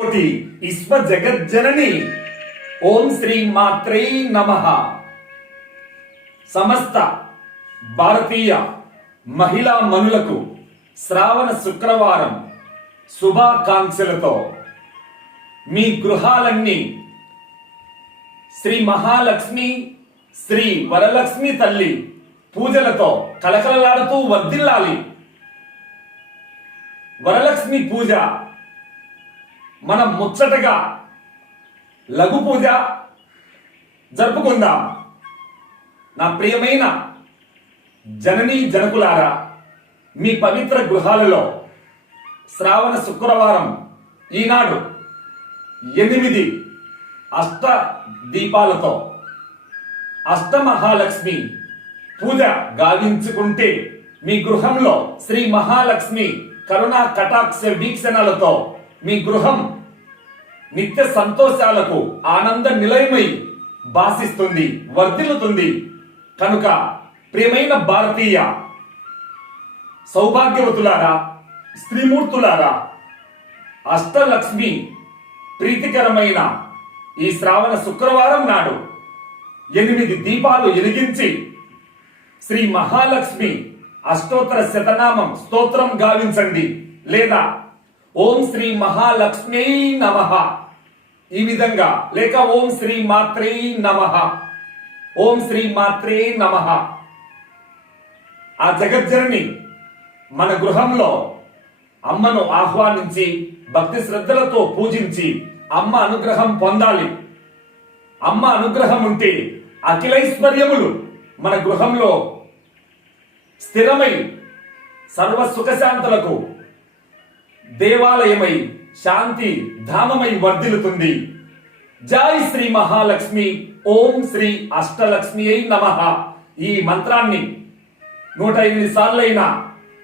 విశ్వ జగజ్జనని ఓం శ్రీ మాత్రే నమః. సమస్త భారతీయ మహిళా మనులకు శ్రావణ శుక్రవారం శుభాకాంక్షలతో మీ గృహాలన్నీ శ్రీ మహాలక్ష్మి శ్రీ వరలక్ష్మి తల్లి పూజలతో కలకలలాడుతూ వర్ధిల్లాలి. వరలక్ష్మి పూజ మనం ముచ్చటగా లఘు పూజ జరుపుకుందాం. నా ప్రియమైన జననీ జనకులారా, మీ పవిత్ర గృహాలలో శ్రావణ శుక్రవారం ఈనాడు 8 అష్ట దీపాలతో అష్టమహాలక్ష్మి పూజ గావించుకుంటే మీ గృహంలో శ్రీ మహాలక్ష్మి కరుణా కటాక్ష వీక్షణలతో మీ గృహం నిత్య సంతోషాలకు ఆనంద నిలయమై భాసిస్తుంది, వర్ధిల్లుతుంది. కనుక ప్రియమైన భారతీయ సౌభాగ్యవతులారా, స్త్రీమూర్తులారా, అష్టలక్ష్మి ప్రీతికరమైన ఈ శ్రావణ శుక్రవారం నాడు 8 దీపాలు వెలిగించి శ్రీ మహాలక్ష్మి అష్టోత్తర శతనామం స్తోత్రం గావించండి. లేదా ఓం శ్రీ మహాలక్ష్మి నమః ఈ విధంగా, లేక ఓం శ్రీ మాత్రే నమః, ఓం శ్రీ మాత్రే నమః. ఆ జగజ్జనని మన గృహంలో అమ్మను ఆహ్వానించి భక్తి శ్రద్ధలతో పూజించి అమ్మ అనుగ్రహం పొందాలి. అమ్మ అనుగ్రహం ఉంటే అఖిలైశ్వర్యములు మన గృహంలో స్థిరమై సర్వ సుఖశాంతులకు దేవాలయమై శాంతి ధామమై వర్ధిల్లుతుంది. జై శ్రీ మహాలక్ష్మి. ఓం శ్రీ అష్టలక్ష్మి అయి నమః. ఈ మంత్రాన్ని 108 సార్లైనా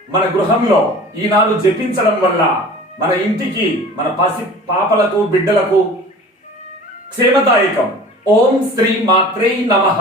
మన గృహంలో ఈనాడు జపించడం వల్ల మన ఇంటికి, మన పసి పాపలకు, బిడ్డలకు క్షేమదాయకం. ఓం శ్రీ మాత్రే నమః.